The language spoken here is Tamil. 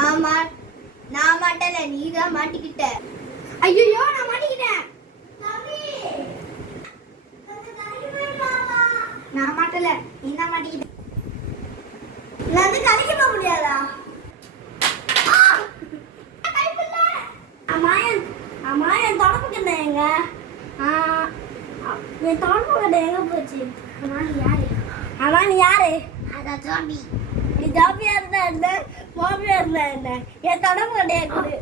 நான் மாட்டல, நீ தான் மாட்டிக்கிட்ட. ஐயோ, நான் மாட்டிக்கிட்டேன். நான் மாட்டல, நீ தான் மாட்டிக்கிட்ட. நான் வந்து கலைக்க போக முடியாதா? அம்மா என் தொடப்பு கண்ண எங்க? என் தொடப்பு கண்ண எங்க போச்சு? அம்மா நீ யாரு? அதான் ஜாம்பி. நீ ஜாம்பியா இருந்தா என்ன, மோபியா இருந்தா என்ன? என் தொடப்பு கண்டைய கொடு.